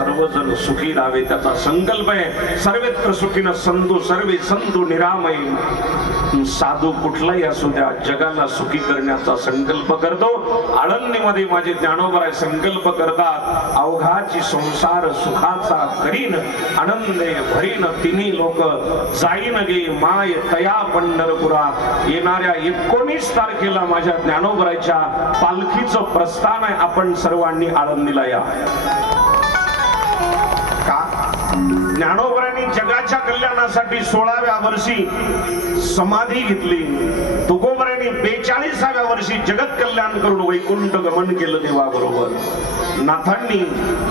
सर्वजण सुखी राहावे त्याचा संकल्प आहे. सर्वत्र सुखीनं संतू सर्वे संतू निरामय. साधू कुठलाही असू द्या जगाला सुखी करण्याचा संकल्प करतो. आळंदीमध्ये माझे ज्ञानोबराय संकल्प करतात अवघाची संसार सुखाचा करीन आनंदे भरीन तिन्ही लोक. जाईन गे माय तया पंढरपुरा येणाऱ्या एकोणीस तारखेला माझ्या ज्ञानोबरायच्या पालखीचं प्रस्थान आहे. आपण सर्वांनी आळंदीला या. ज्ञानोबरांनी जगाच्या कल्याणासाठी सोळाव्या वर्षी समाधी घेतली. तुकोबा चाळीसाव्या वर्षी जगत कल्याण करून वैकुंठ गमन केलं देवाबरोबर. नाथांनी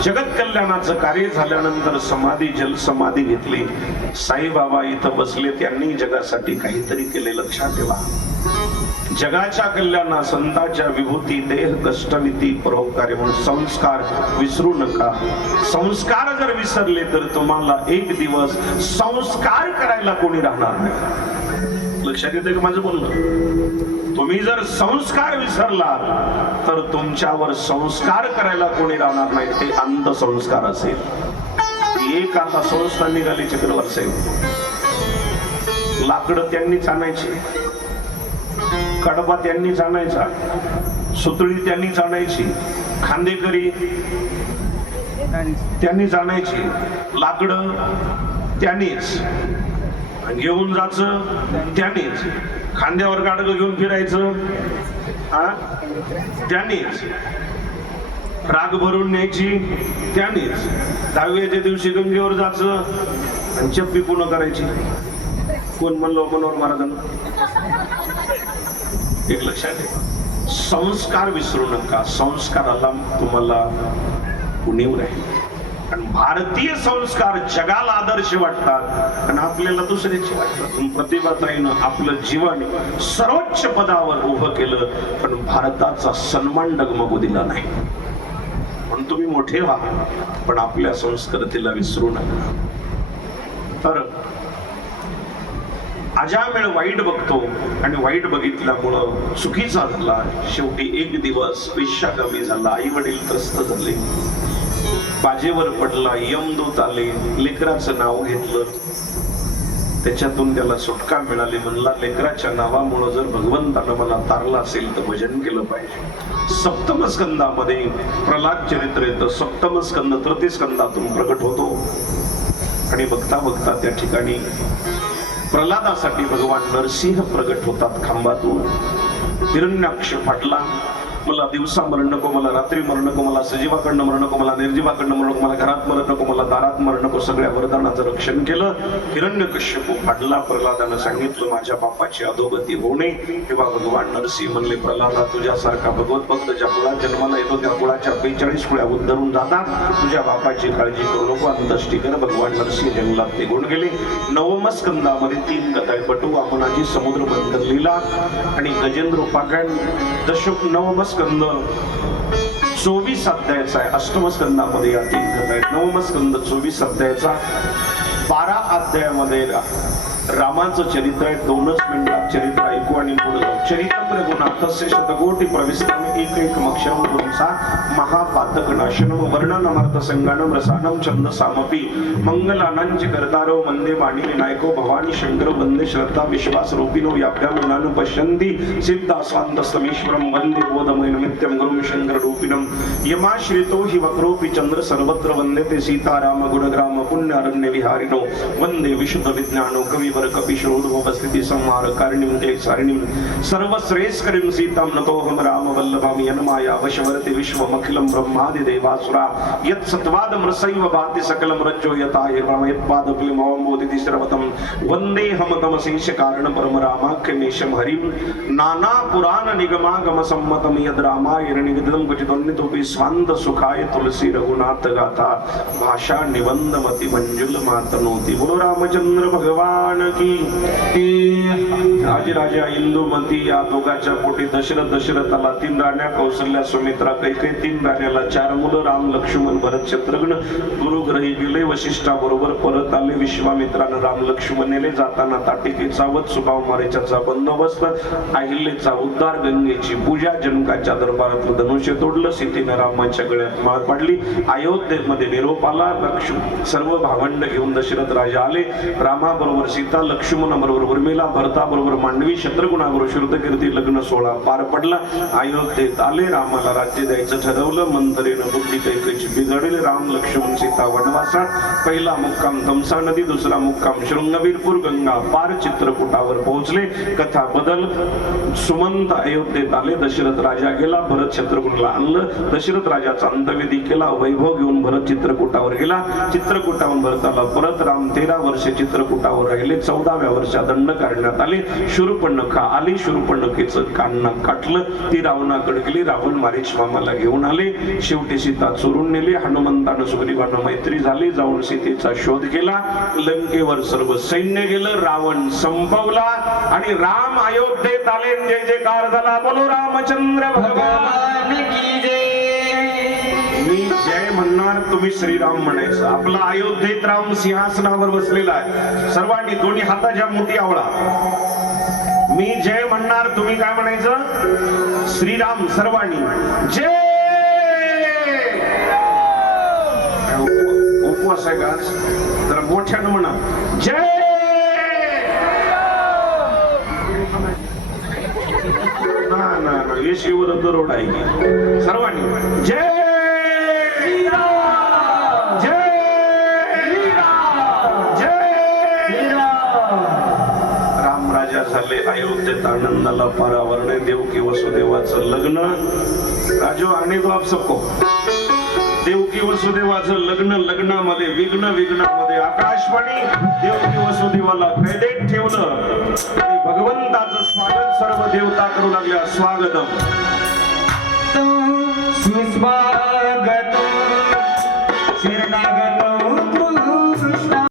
जगत कल्याणाचं कार्य झाल्यानंतर समाधी जल समाधी घेतली. साईबाबा इथं बसले त्यांनी जगासाठी काहीतरी केले लक्षात ठेवा. जगाच्या कल्याणा संताच्या विभूती देह कष्टविती परोपकारी म्हणून संस्कार विसरू नका. संस्कार जर विसरले तर तुम्हाला एक दिवस संस्कार करायला कोणी राहणार नाही. लक्षात येते का माझं बोलणं? तुम्ही जर संस्कार विसरला तर तुमच्यावर संस्कार करायला कोणी राहणार नाही. ते अंधसंस्कार असेल. एक आता संस्था निघाली चक्रवर साहेब. लाकडं त्यांनीच आणायची कडबा त्यांनीच आणायचा सुतळी त्यांनीच आणायची खांदेकरी त्यांनीच आणायची लाकडं त्यांनीच. घेऊन जायचं त्यानेच. खांद्यावर गाडगं घेऊन फिरायचं हा? त्यानेच. राग भरून न्यायची त्यानेच. दहाव्याच्या दिवशी गंगेवर जायचं आणि चप्पी पूर्ण करायची. कोण म्हणलं मनोहर महाराजांना? एक लक्षात ठेवा. संस्कार विसरू नका. संस्काराला तुम्हाला उणीव राहील कारण भारतीय संस्कार जगाला आदर्श वाटतात आणि आपल्याला दुसऱ्याचे वाटतात. पण प्रतिभाताईनं आपलं जीवन सर्वोच्च पदावर उभं केलं पण भारताचा सन्मान डगमगू दिला नाही. पण तुम्ही मोठे व्हा पण आपल्या संस्कृतीला विसरू नका. तर अजामेळ वाईट बघतो आणि वाईट बघितल्यामुळं चुकीचा झाला. शेवटी एक दिवस पेशागामी झाला. आई वडील त्रस्त झाले. बाजेवर पडला यमदूत आले लेकराचं नाव घेतलं. त्याच्यातून त्याला सुटका मिळाली. म्हणला लेकराच्या नावामुळं जर भगवंतानं मला तारला असेल तर भजन केलं पाहिजे. सप्तम स्कंदामध्ये प्रल्हाद चरित्र येतं सप्तम स्कंद तृतीय स्कंदातून प्रकट होतो. आणि बघता बघता त्या ठिकाणी प्रल्हादासाठी भगवान नरसिंह प्रगट होतात खांबातून. हिरण्याक्ष फाटला. मला दिवसा मरण नको मला रात्री मरण नको मला सजीवाकडनं मरण नको मला निर्जीवाकडनं मरण नको मला घरात मरण नको मला दारात मरण नको सगळ्या वरदानाचं रक्षण केलं. हिरण्यकश्यप फाडला प्रल्हादानं सांगितलं माझ्या बापाची अधोगती होणे तेव्हा भगवान नरसिंह म्हणले प्रल्हादा तुझ्यासारखा भगवत भक्त ज्या कुळात जन्माला येतो त्या कुळाच्या बेचाळीस कुळ्या उद्धरून जातात. तुझ्या बापाची काळजी करू नको अंतष्टी कर. भगवान नरसिंह जंगलात निघून गेले. नवमस्कंदामध्ये तीन कथा आहे बटू वामनाची समुद्र बंधन लिहिला आणि गजेंद्र उपाख्यान. दशक नवमस्क स्कंद चोवीस अध्यायाचा आहे. अष्टम स्कंदामध्ये या तीन कथा आहेत. नवमस्कंद चोवीस अध्यायाचा बारा अध्यायामध्ये रामाचं चरित्र आहे दोनच मिनिटात चरित्र ऐकू आणि पुढे जाऊ. चरित्र रघुनाथस्य शतकोटी प्रविष्टम एक एक अक्षरम पुरुषा महापातक नाशनम वर्णनमर्थ संगणम रसानम छंद सामपी मंगलानांच कर्तारो वंदे वाणी विनायको भवानी शंकर वंदे श्रद्धा विश्वास रूपिनो याभ्याम गुणान पश्यन्ति सिद्धास्वान्तस्तमीश्वरं वंदे बोधमय नित्यम गुरुं शंकर रूपिणं। यमाश्रितो हि वक्रोऽपि चंद्र सर्वत्र वंदे ते सीताराम गुणग्राम पुण्य अरण्य विहारिणो वंदे विशुद्ध विज्ञानो कविवर कपिशोधोपस्थिति हो, संहार कारिणीं क्लेशारिणीं सर्वश्रेष्करीं सीतां नतोहम राम वल्लभामि यन्माया वशवर्ति विश्वमखिलं ब्रह्मादि देवासुरा। यत्सत्वादमृसैव भाति सकलम रज्जो यथा यत्पादकुलिमवम्बोधिति श्रवतं वन्देऽहं तमशेषकारण परम रामाख्यमेशम हरिम। नाना पुराण निगमागम सम्मतम यद रामायण निगदितम क्वचिदन्यतोऽपि स्वान्त सुखाय तुलसी रघुनाथ गाथा। भाषा निबंध मति मंजुल मातनोति बोलो रामचंद्र भगवान। की राज राजा इंदुमती या दोघांच्या पोटी दशरथ दशरथाला तीन राण्या कौशल्या सुमित्रा कैके तीन राण्याला चार मुलं राम लक्ष्मण भरत शत्रुघ्न गुरुग्रही गेले वशिष्ठा बरोबर परत आले विश्वामित्रानं राम लक्ष्मण नेले जाताना ताटिकेचा वध सुभाव मारेच्याचा बंदोबस्त अहिल्याचा उद्धार गंगेची पूजा जनकाच्या दरबारातलं धनुष्य तोडलं सीतेनं रामाच्या गळ्यात माळ पाडली अयोध्येमध्ये निरोप आला लक्ष्मण सर्व भावंड घेऊन दशरथ राजा आले रामाबरोबर सीता लक्ष्मणाबरोबर उर्मिला भरताबरोबर मांडवी शत्रुघ्नाबरोबर श्रुतकीर्ती लग्न सोहळा पार पडला. अयोध्येत आले रामाला राज्य द्यायचं ठरवलं. मंत्रीनं बुद्धी कैकेची बिघडले. राम लक्ष्मण सीता वनवासा. पहिला मुक्काम तमसा नदी दुसरा मुक्काम शृंगवीरपूर गंगा पार चित्रकुटावर पोहोचले. कथा बदल. सुमंत अयोध्येत आले दशरथ राजा गेला भरत शत्रुघ्नला आणलं. दशरथ राजाचा अंतविधी केला वैभव घेऊन भरत चित्रकुटावर गेला. चित्रकूटावरून भरताला परत राम तेरा वर्षे चित्रकुटावर राहिले. चौदाव्या वर्षा दंड काढण्यात आले. शूरपणखा आली शूरपणखेचं काढणं काटलं. ती रावणाकडे गेली. रावण मारेश्वामाला मामाला घेऊन आले. शेवटी सीता चोरून नेली. हनुमंतानं सुग्रीवानं मैत्री झाली. जाऊन सीतेचा शोध केला. लंकेवर सर्व सैन्य गेलं. रावण संपवला आणि राम अयोध्येत आले. जय जयकार झाला. बोलो रामचंद्र भगवान की जय. म्हणणार तुम्ही श्रीराम म्हणायचं. आपला अयोध्येत राम सिंहासनावर बसलेला आहे. सर्वांनी दोन्ही हाताच्या मोठी आवळा. मी जय म्हणणार तुम्ही काय म्हणायचं? श्रीराम सर्वांनी. जय! उपवास आहे का तर मोठ्यानं म्हणा. जय! ना ना ना येशी शिवर दरोड आहे सर्वांनी. जय! झाले. अयोध्येत आनंदाला पारावरणे देवकी वसुदेवाचं लग्न. राजू आणि तो आप सबको. देवकी वसुदेवाचं लग्न लग्नामध्ये विघ्न विघ्नामध्ये आकाशवाणी देवकी वसुदेवाला कैदेत ठेवलं. आणि भगवंताचं स्वागत सर्व देवता करू लागल्या. स्वागतम. सुस्वागत